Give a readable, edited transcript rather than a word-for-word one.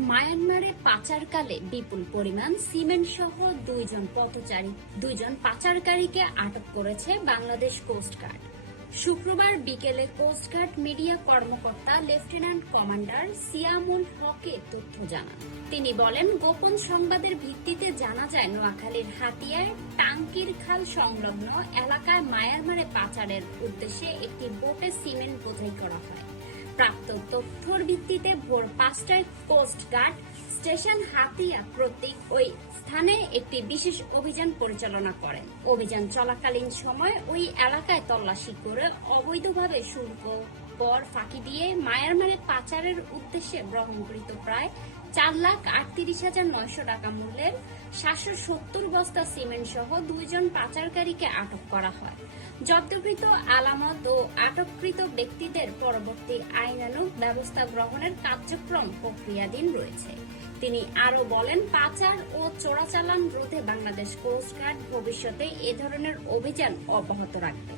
মায়ানমারে পাচারকালে বিপুল পরিমাণ সিমেন্ট সহ দুইজন পাচারকারীকে আটক করেছে বাংলাদেশ কোস্টগার্ড। শুক্রবার বিকেলে কোস্টগার্ড মিডিয়া কর্মকর্তা লেফটেন্যান্ট কমান্ডার সিয়ামুল হকে তথ্য জানান। তিনি বলেন, গোপন সংবাদের ভিত্তিতে জানা যায় নোয়াখালীর হাতিয়ায় টাঙ্কির খাল সংলগ্ন এলাকায় মায়ানমারে পাচারের উদ্দেশ্যে একটি বোটে সিমেন্ট বোঝাই করা হয়। প্রাপ্ত তথ্যের ভিত্তিতে ভোর 5টায় কোস্টগার্ড স্টেশন হাতিয়া প্রতীক ওই স্থানে একটি বিশেষ অভিযান পরিচালনা করেন। অভিযান চলাকালীন সময় ওই এলাকায় তল্লাশি করে অবৈধভাবে শুল্ক কর ফাঁকি দিয়ে মায়ানমারে পাচারের উদ্দেশ্যে বহনকৃত প্রায় 4,38,900 টাকা মূল্যের 770 বস্তা সিমেন্ট সহ দুইজন পাচারকারীকে আটক করা হয়। জব্দকৃত আলামত ও আটককৃত ব্যক্তিদের পরবর্তী আইনানুগ ব্যবস্থা গ্রহণের কার্যক্রম প্রক্রিয়াধীন রয়েছে। তিনি আরো বলেন, পাচার ও চোরাচালান রোধে বাংলাদেশ কোস্টগার্ড ভবিষ্যতে এ ধরনের অভিযান অব্যাহত রাখবে।